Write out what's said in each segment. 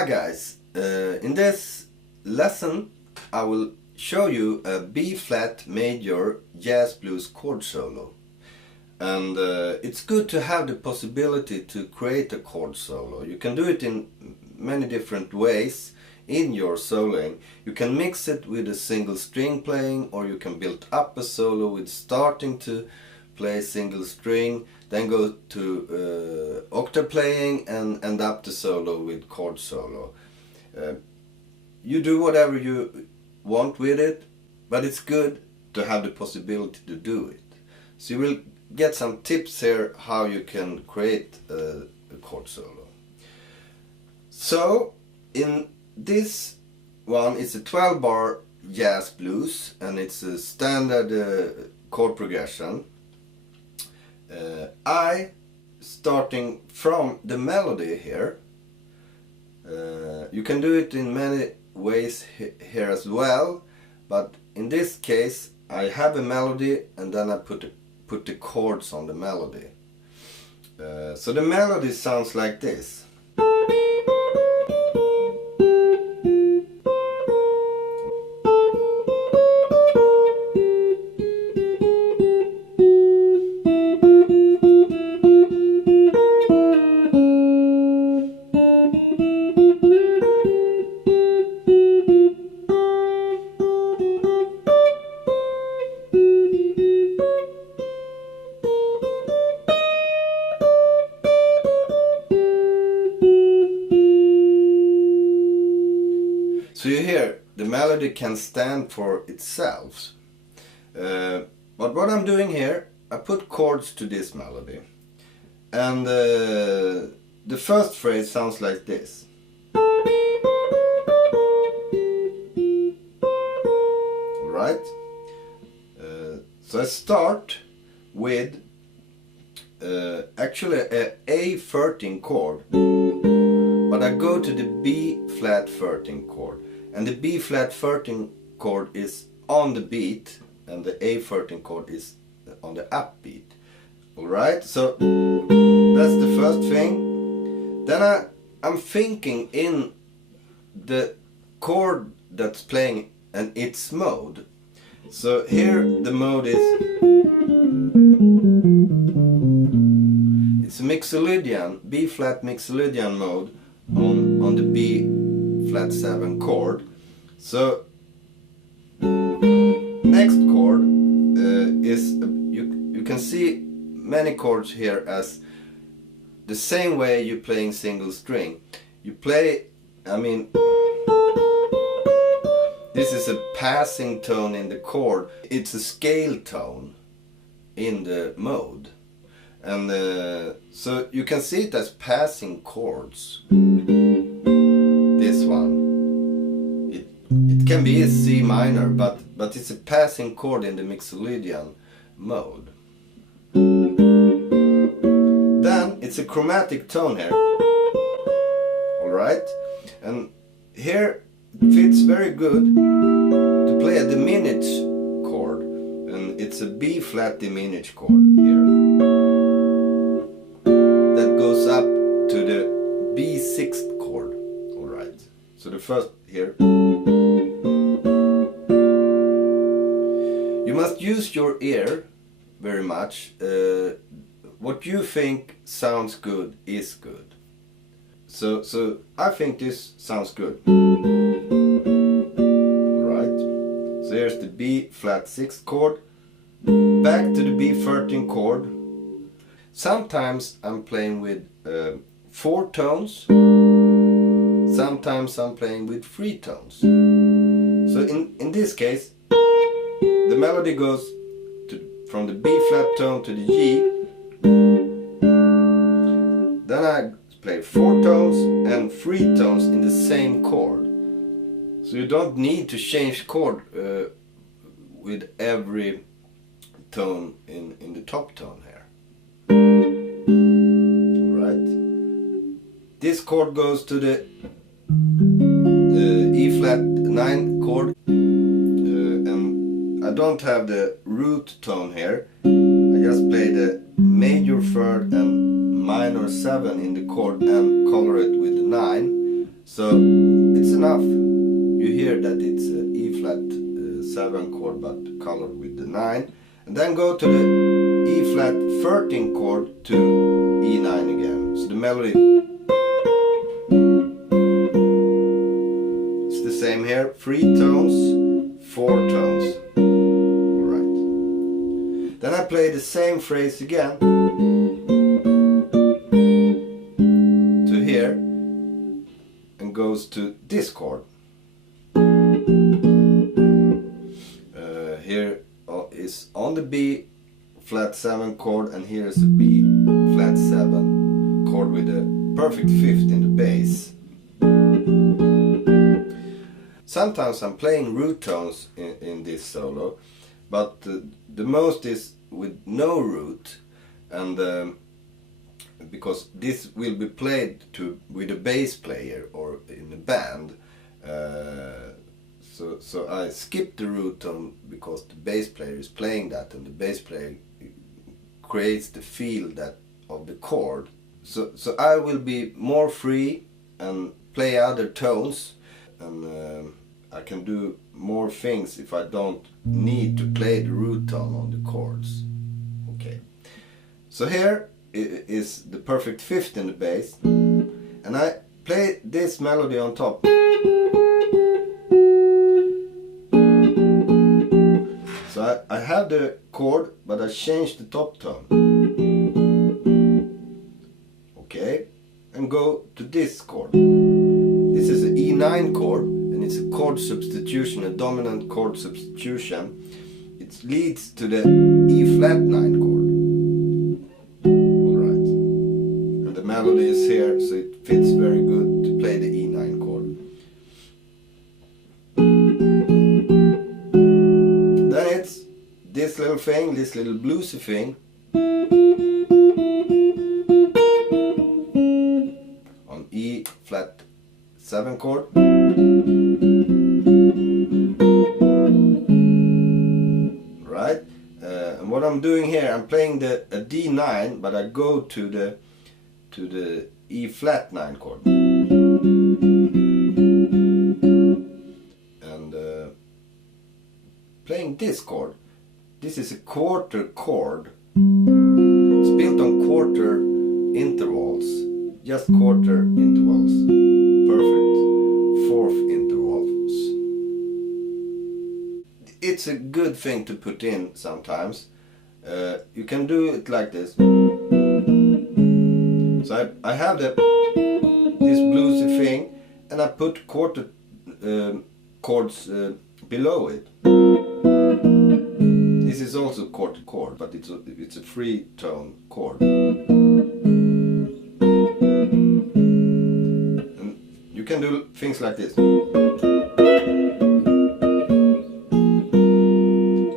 Hi guys, in this lesson I will show you a B-flat major jazz blues chord solo. And it's good to have the possibility to create a chord solo. You can do it in many different ways in your soloing. You can mix it with a single string playing, or you can build up a solo with starting to play single string, then go to octave playing and end up the solo with chord solo. You do whatever you want with it, but it's good to have the possibility to do it. So you will get some tips here how you can create a chord solo. So in this one, it's a 12-bar jazz blues, and it's a standard chord progression. Starting from the melody here, you can do it in many ways here as well, but in this case I have a melody and then I put the chords on the melody. So the melody sounds like this. So you hear, the melody can stand for itself. But what I'm doing here, I put chords to this melody. And the first phrase sounds like this. Alright? So I start with actually a A13 chord, but I go to the B-flat 13 chord. And the B-flat 13 chord is on the beat, and the A13 chord is on the upbeat. Alright, so that's the first thing. Then I'm thinking in the chord that's playing and its mode. So here the mode is, it's a mixolydian, B-flat mixolydian mode on the B-flat 7 chord. So next chord is, you can see many chords here as the same way you're playing single string. You play, this is a passing tone in the chord. It's a scale tone in the mode. And so you can see it as passing chords. This one. It can be a C minor, but it's a passing chord in the mixolydian mode. Then it's a chromatic tone here. Alright? And here it fits very good to play a diminished chord. And it's a B-flat diminished chord here. That goes up to the B6th chord. Alright. So the first here. You must use your ear very much. What you think sounds good is good. So I think this sounds good. Alright. So here's the B-flat 6th chord. Back to the B13 chord. Sometimes I'm playing with 4 tones. Sometimes I'm playing with 3 tones. So in this case, the melody goes from the B-flat tone to the G. Then I play 4 tones and 3 tones in the same chord. So you don't need to change chord with every tone in the top tone here. Alright. This chord goes to the E-flat 9 chord. I don't have the root tone here. I just play the major third and minor 7 in the chord and color it with the 9. So 7 chord but colored with the 9, and then go to the E flat 13 chord to E9 again. So the melody it's the same here, 3 tones, 4 tones. Alright. Then I play the same phrase again to here and goes to this chord. Here is on the B flat 7 chord, and here is a B flat 7 chord with a perfect 5th in the bass. Sometimes I'm playing root tones in this solo, but the most is with no root, and because this will be played with a bass player or in a band, so I skip the root tone because the bass player is playing that, and the bass player creates the feel that of the chord. So I will be more free and play other tones, and I can do more things if I don't need to play the root tone on the chords. Okay. So here is the perfect 5th in the bass, and I play this melody on top. So I have the chord, but I changed the top tone. Okay, and go to this chord. This is an E9 chord, and it's a chord substitution, a dominant chord substitution. It leads to the E flat 9 chord. Alright. And the melody is here, so it fits very good to play the E9 chord. Then it's this little thing, this little bluesy thing. On E flat 7 chord. Right, and what I'm doing here, I'm playing a D9, but I go to the E flat 9 chord, and playing this chord. This is a quarter chord. It's built on quarter intervals, just quarter intervals, perfect 4th intervals. It's a good thing to put in sometimes. You can do it like this. So I have this bluesy thing, and I put quarter chords below it. This is also quarter chord, but it's a 3-tone chord. And you can do things like this.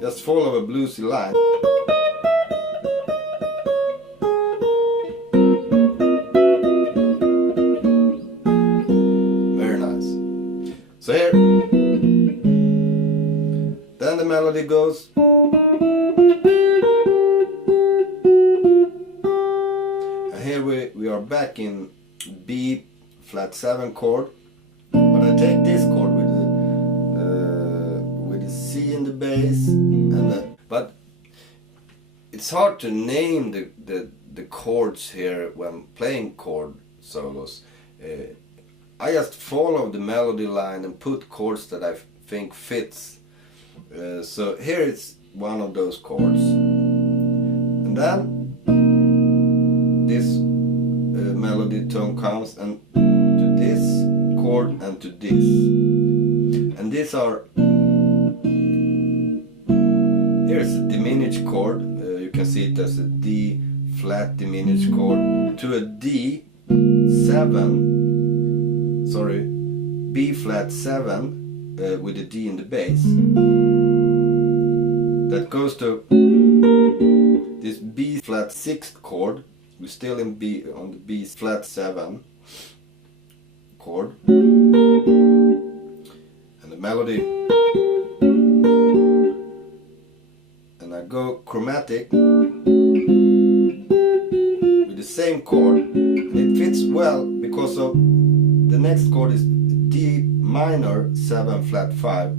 Just follow a bluesy line. Very nice. So here, then the melody goes. And here we are back in B flat 7 chord, but I take this chord with the C in the bass, and but it's hard to name the chords here when playing chord solos. I just follow the melody line and put chords that I think fits. So here it's one of those chords, and then this melody tone comes and to this chord and to this, and these are, here's a diminished chord. You can see it as a D flat diminished chord to a B flat 7 with a D in the bass. That goes to this B flat 6th chord. We're still in B, on the B flat 7 chord, and the melody, and I go chromatic with the same chord, and it fits well because of the next chord is D minor 7 flat 5.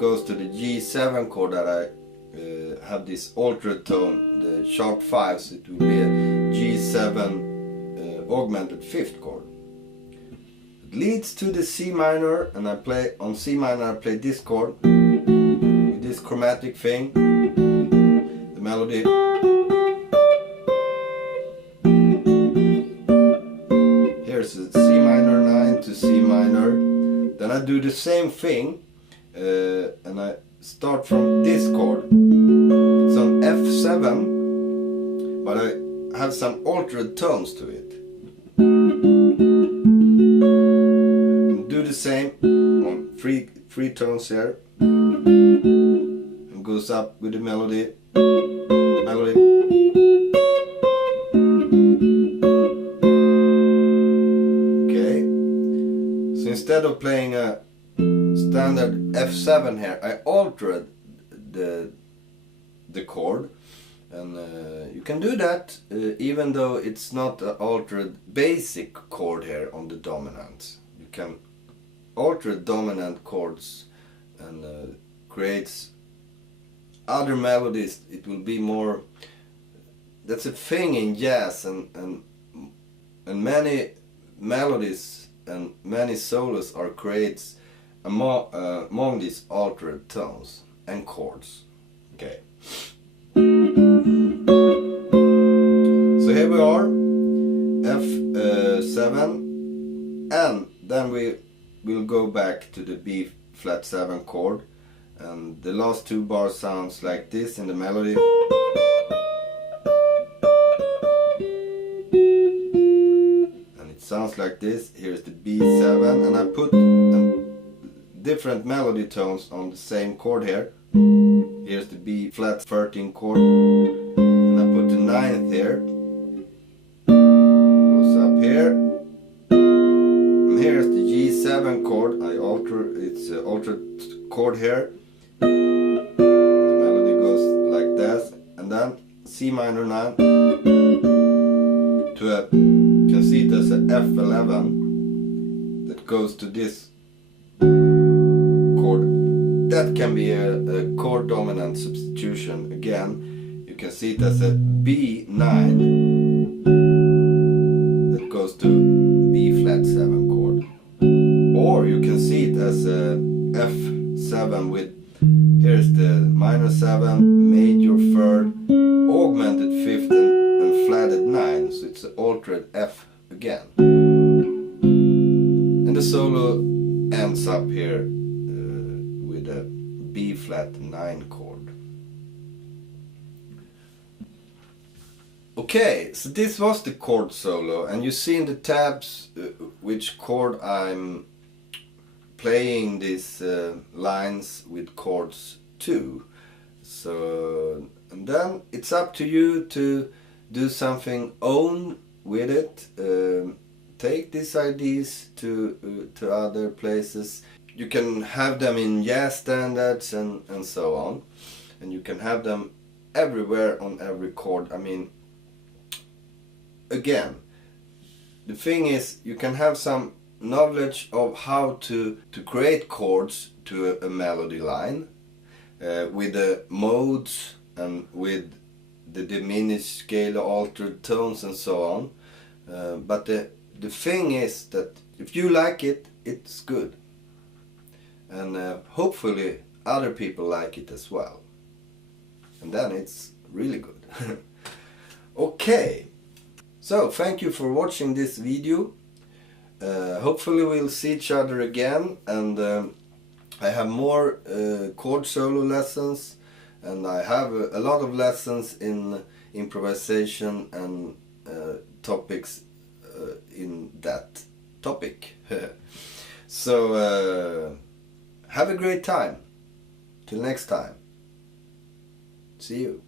goes to the G7 chord that I have this altered tone, the sharp 5, so it will be a G7 augmented 5th chord. It leads to the C minor, and I play on C minor. I play this chord with this chromatic thing, the melody. Here's a C minor 9 to C minor. Then I do the same thing, and I start from this chord. It's on F7, but I have some altered tones to it. And do the same on three tones here. And goes up with the melody. Okay. So instead of playing a standard F7 here, I altered the chord, and you can do that even though it's not an altered basic chord here on the dominant. You can alter dominant chords and creates other melodies. It will be more, that's a thing in jazz, and many melodies and many solos are creates among these altered tones and chords. Okay. So here we are, F7, and then we will go back to the B flat 7 chord, and the last two bars sounds like this in the melody. And it sounds like this. Here's the B7, and I put different melody tones on the same chord here. Here's the B flat 13 chord, and I put the 9th here. It goes up here, and here's the G7 chord. I alter, it's an altered chord here. The melody goes like this, and then C minor 9 to a, you can see it as a F11 that goes to this chord. That can be a chord dominant substitution again. You can see it as a B9 that goes to B flat 7 chord. Or you can see it as a F7 with, here's the minor 7, major 3rd, augmented 5th and flatted 9. So it's an altered F again. And the solo ends up here with a B flat 9 chord. Okay, so this was the chord solo, and you see in the tabs which chord I'm playing these lines with chords to. So, and then it's up to you to do something own with it. Take these ideas to other places. You can have them in jazz standards and so on, and you can have them everywhere on every chord. I mean, again, the thing is, you can have some knowledge of how to create chords to a melody line with the modes and with the diminished scale, altered tones and so on. But the thing is that if you like it, it's good. And hopefully other people like it as well. And then it's really good. Okay. So, thank you for watching this video. Hopefully we'll see each other again, and I have more chord solo lessons, and I have a lot of lessons in improvisation and topics in that topic. So have a great time. Till next time. See you.